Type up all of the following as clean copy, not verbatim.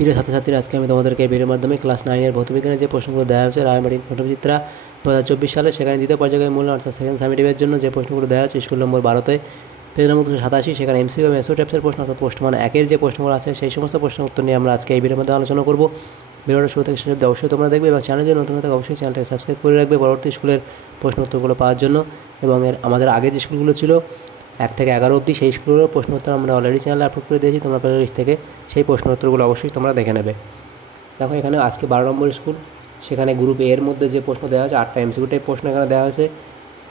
প্রিয় ছাত্রছাত্রীরা, আজকে আমি তোমাদেরকে এই ভিডিওর মাধ্যমে ক্লাস 9-এর ভৌতবিজ্ঞানের যে প্রশ্নগুলো দেওয়া হয়েছে রায়মার্টিন পট্টচিত্রা 2024 সালে, সেখানে দ্বিতীয় পর্যায়ের মূল্য অর্থাৎ সেকেন্ড সামেটিভের জন্য যে প্রশ্নগুলো দেওয়া হচ্ছে স্কুল নম্বর 12-তে পেজ নম্বর 287, সেখানে এমসিকিউ এবং এসও টাইপসের প্রশ্ন অর্থাৎ প্রশ্নমান 1-এর যে প্রশ্নগুলো আছে সেই সমস্ত প্রশ্নের উত্তর নিয়ে আমরা আজকে এই ভিডিওর মধ্যে আলোচনা করব। ভিডিওটা শুরু থেকে শেষ অবধি অবশ্যই তোমরা দেখবে এবং চ্যানেলে যদি নতুন থাকে অবশ্যই চ্যানেলটাকে সাবস্ক্রাইব করে রাখবে পরবর্তী স্কুলের প্রশ্ন উত্তরগুলো পাওয়ার জন্য। এবং আমাদের আগে যে স্কুলগুলো ছিল 1 থেকে 11 অবধি, সেই স্কুলেরও প্রশ্ন উত্তর আমরা অলরেডি চ্যানেলে আপলোড করে দিয়েছি। তোমরা প্লেলিস্ট থেকে সেই প্রশ্ন উত্তরগুলো অবশ্যই তোমরা দেখে নেবে। দেখো, এখানে আজকে 12 নম্বর স্কুল, সেখানে গ্রুপ এর মধ্যে যে প্রশ্ন দেওয়া আছে 8টা এমসিকিউ টাইপ প্রশ্ন এখানে দেওয়া হয়েছে।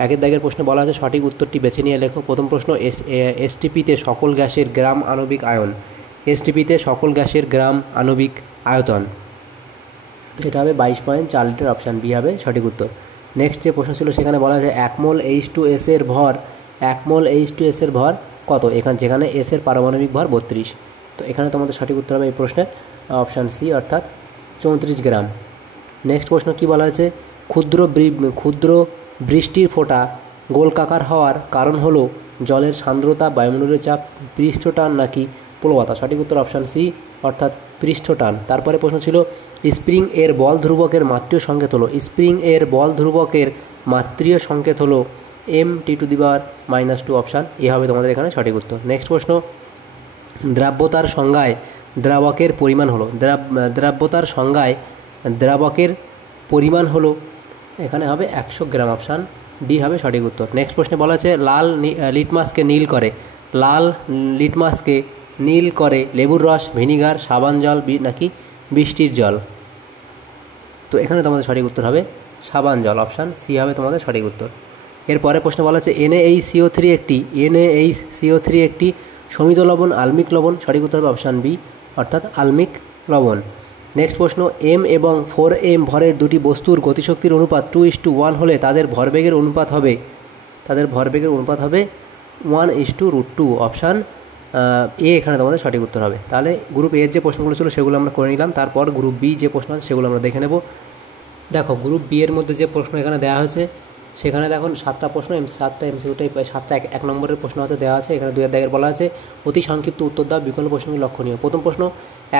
একের দাগের প্রশ্নে বলা আছে সঠিক উত্তরটি বেছে নিয়ে লেখো। প্রথম প্রশ্ন, এসটিপিতে সকল গ্যাসের গ্রাম আণবিক আয়ন। এসটিপিতে সকল গ্যাসের গ্রাম আণবিক আয়তন, এটা হবে 22.4 লিটার, অপশান বি হবে সঠিক উত্তর। নেক্সট যে প্রশ্ন ছিল সেখানে বলা আছে 1 মোল H2S এর ভর, 1 মোল H2S এর ভর কত, যেখানে এস এর পারমাণবিক ভর 32। তো এখানে তোমাদের সঠিক উত্তর হবে এই প্রশ্নের অপশান সি অর্থাৎ 34 গ্রাম। নেক্সট প্রশ্ন কি বলা আছে, ক্ষুদ্র বৃষ্টির ফোঁটা গোলকাকার হওয়ার কারণ হলো জলের সান্দ্রতা, বায়ুমণ্ডলের চাপ, পৃষ্ঠটান নাকি প্রবণতা। সঠিক উত্তর অপশান সি অর্থাৎ পৃষ্ঠটান। তারপরে প্রশ্ন ছিল স্প্রিং এর বল ধ্রুবকের মাত্রীয় সংকেত হলো, স্প্রিং এর বল ধ্রুবকের মাত্রীয় সংকেত হলো m(10⁻²), অপশান এ হবে তোমাদের এখানে সঠিক উত্তর। নেক্সট প্রশ্ন, দ্রাব্যতার সংজ্ঞায় দ্রাবকের পরিমাণ হলো, দ্রাব্যতার সংজ্ঞায় দ্রাবকের পরিমাণ হলো, এখানে হবে 100 গ্রাম, অপশান ডি হবে সঠিক উত্তর। নেক্সট প্রশ্নে বলা আছে লাল লিটমাসকে নীল করে, লাল লিটমাসকে নীল করে লেবুর রস, ভিনিগার, সাবান জল নাকি বৃষ্টির জল। তো এখানে তোমাদের সঠিক উত্তর হবে সাবান জল, অপশান সি হবে তোমাদের সঠিক উত্তর। এরপরে প্রশ্ন বলা আছে NaCO3 একটি সমিত লবণ, আলমিক লবণ। সঠিক উত্তর হবে অপশান বি অর্থাৎ আলমিক লবণ। নেক্সট প্রশ্ন, m এবং 4m ভরের দুটি বস্তুর গতিশক্তির অনুপাত 2:1 হলে তাদের ভরবেগের অনুপাত হবে, 1:2, অপশান এ এখানে তোমাদের সঠিক উত্তর হবে। তাহলে গ্রুপ এর যে প্রশ্নগুলো ছিল সেগুলো আমরা করে নিলাম। তারপর গ্রুপ বি যে প্রশ্ন আছে সেগুলো আমরা দেখে নেব। দেখো, গ্রুপ বি এর মধ্যে যে প্রশ্ন এখানে দেওয়া হয়েছে সেখানে দেখো 7টা প্রশ্ন, 7টা এমসিকিউটাই 7টা 1 নম্বরের প্রশ্ন আছে দেওয়া আছে। এখানে 2 দাগের বলা আছে অতি সংক্ষিপ্ত উত্তর দাও, বিকল্প প্রশ্নগুলি লক্ষণীয়। প্রথম প্রশ্ন,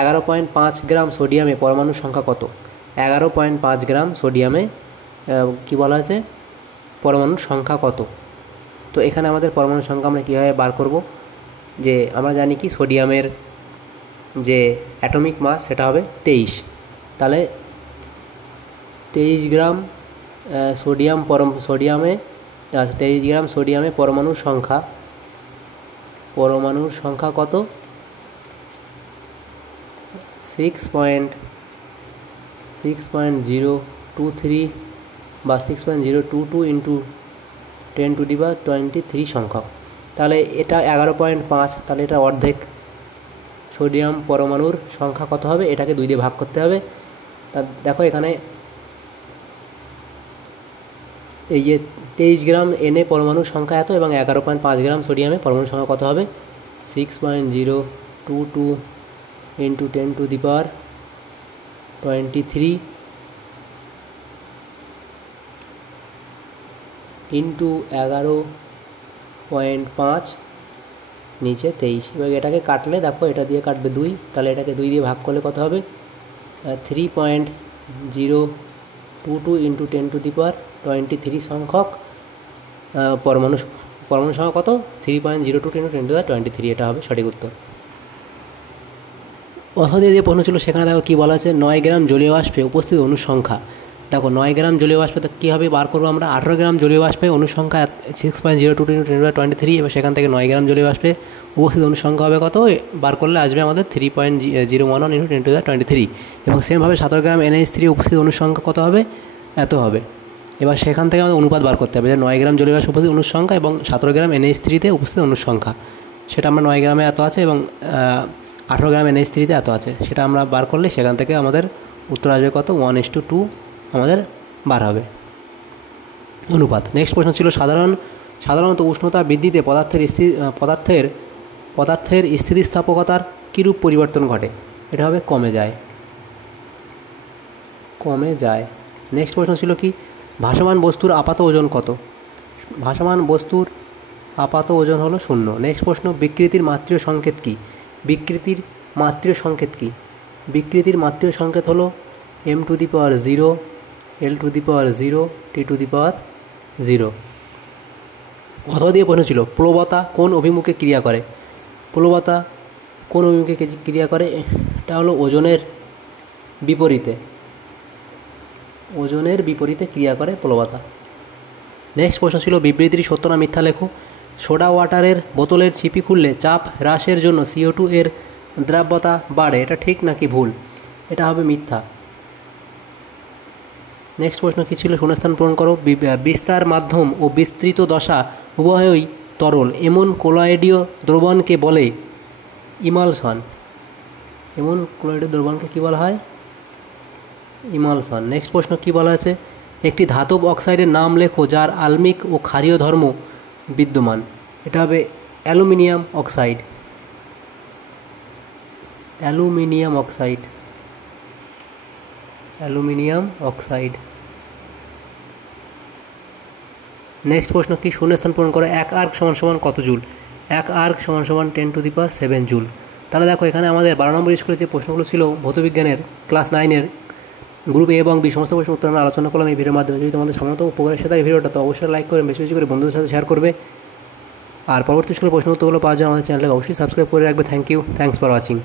11.5 গ্রাম সোডিয়ামে পরমাণুর সংখ্যা কত? 11.5 গ্রাম সোডিয়ামে কি বলা আছে, পরমাণুর সংখ্যা কত? তো এখানে আমাদের পরমাণুর সংখ্যা আমরা কীভাবে বার করব, যে আমরা জানি কি সোডিয়ামের যে অ্যাটমিক মাস সেটা হবে 23। তাহলে 23 গ্রাম সোডিয়ামে 23 গ্রাম সোডিয়ামে পরমাণুর সংখ্যা কত? 6.023 বা 6.022 ইন্টু 10⁻23 সংখ্যক। তাহলে এটা 11.5, তাহলে এটা অর্ধেক। সোডিয়াম পরমাণুর সংখ্যা কত হবে, এটাকে 2 দিয়ে ভাগ করতে হবে। তা দেখো এখানে এই যে 23 গ্রাম এনে পরমাণুর সংখ্যা এত এবং 11.5 গ্রাম সোডিয়ামে পরমাণুর সংখ্যা কত হবে, 6.022 ইন্টু 10⁻23 ইন্টু 11.5 নিচে 23। এবার এটাকে কাটলে দেখো এটা দিয়ে কাটবে 2, তাহলে এটাকে 2 দিয়ে ভাগ করলে কত হবে, 3.022 ইন্টু 10⁻23 সংখ্যক পরমাণু সংখ্যা কত, 3.022 ইন্টু 10⁻23, এটা হবে সঠিক উত্তর। অথবা যে প্রশ্ন ছিল সেখানে দেখো কী বলা আছে, 9 গ্রাম জলীয় বাষ্পে উপস্থিত অনুসংখ্যা। দেখো 9 গ্রাম জলীয় বাষ্পে কী হবে বার করবো আমরা, 18 গ্রাম জলীয় বাষ্পে অনুসংখ্যা 6.022 ইন্টু 10⁻23, এবার সেখান থেকে 9 গ্রাম জলীয় বাষ্পে উপস্থিত অনুসংখ্যা হবে কত, বার করলে আসবে আমাদের 3.011 ইন্টু 10⁻23। এবং সেমভাবে 17 গ্রাম NH3 উপস্থিত অনুসংখ্যা কত হবে, এত হবে। এবার সেখান থেকে আমাদের অনুপাত বার করতে হবে, যে 9 গ্রাম জলীয় বাষ্পে উপস্থিত অনুসংখ্যা এবং 17 গ্রাম NH3-তে উপস্থিত অনুসংখ্যা, সেটা আমরা 9 গ্রামে এত আছে এবং 18 গ্রাম NH3-তে এত আছে, সেটা আমরা বার করলে সেখান থেকে আমাদের উত্তর আসবে কত, 1:2 আমাদের বার হবে অনুপাত। নেক্সট প্রশ্ন ছিল সাধারণত উষ্ণতা বৃদ্ধিতে পদার্থের স্থিতিস্থাপকতার কীরূপ পরিবর্তন ঘটে? এটা হবে কমে যায়। নেক্সট প্রশ্ন ছিল কি, ভাসমান বস্তুর আপাত ওজন কত? ভাসমান বস্তুর আপাত ওজন হলো 0। নেক্সট প্রশ্ন, বিকৃতির মাত্রীয় সংকেত কী? বিকৃতির মাত্রিয় সংকেত হলো m⁴0, l⁴0, t⁴0। অথবা দিয়ে প্রশ্ন ছিল প্লবতা কোন অভিমুখে ক্রিয়া করে। প্লবতা কোন অভিমুখে ক্রিয়া করে? এটা হলো ওজনের বিপরীতে, ওজনের বিপরীতে ক্রিয়া করে প্লবতা। নেক্সট প্রশ্ন ছিল বিবৃতিটি সত্য না মিথ্যা লেখো। সোডা ওয়াটারের বোতলের ছিপি খুললে চাপ হ্রাসের জন্য CO2 এর দ্রাব্যতা বাড়ে, এটা ঠিক নাকি ভুল? এটা হবে মিথ্যা। নেক্সট প্রশ্ন কী ছিল? শূন্যস্থান পূরণ করো। বিস্তার মাধ্যম ও বিস্তৃত দশা উভয়ই তরল এমন কোলয়েডীয় দ্রবণকে বলে ইমালশন। এমন কোলয়েডীয় দ্রবণকে কী বলা হয়? ইমালশন। নেক্সট প্রশ্ন কী বলা আছে? একটি ধাতব অক্সাইডের নাম লেখো যার আলমিক ও ক্ষারীয় ধর্ম বিদ্যমান। এটা হবে aluminium oxide. Aluminium oxide, aluminium oxide. Next প্রশ্ন কি? শূন্যস্থান পূরণ করো। এক আর্ক সমান সমান কত জুল? এক আর্ক সমান সমান 10⁷ জুল। তাহলে দেখো এখানে আমাদের 12 নম্বর স্কুলে যে প্রশ্নগুলো ছিল ভৌতবিজ্ঞানের ক্লাস 9-এর গ্রুপ এ এবং বি সমস্ত প্রশ্ন উত্তর আমরা আলোচনা করলাম এই ভিডিওর মাধ্যমে। যদি তোমাদের সামান্য উপকার এসে থাকে ভিডিওটা, তো অবশ্যই লাইক করে বেশি বেশি করে বন্ধুদের সাথে শেয়ার করবে। আর পরবর্তী স্কুলের প্রশ্ন উত্তরগুলো পাওয়ার জন্য আমাদের চ্যানেলটাকে অবশ্যই সাবস্ক্রাইব করে রাখবে। Thanks for watching.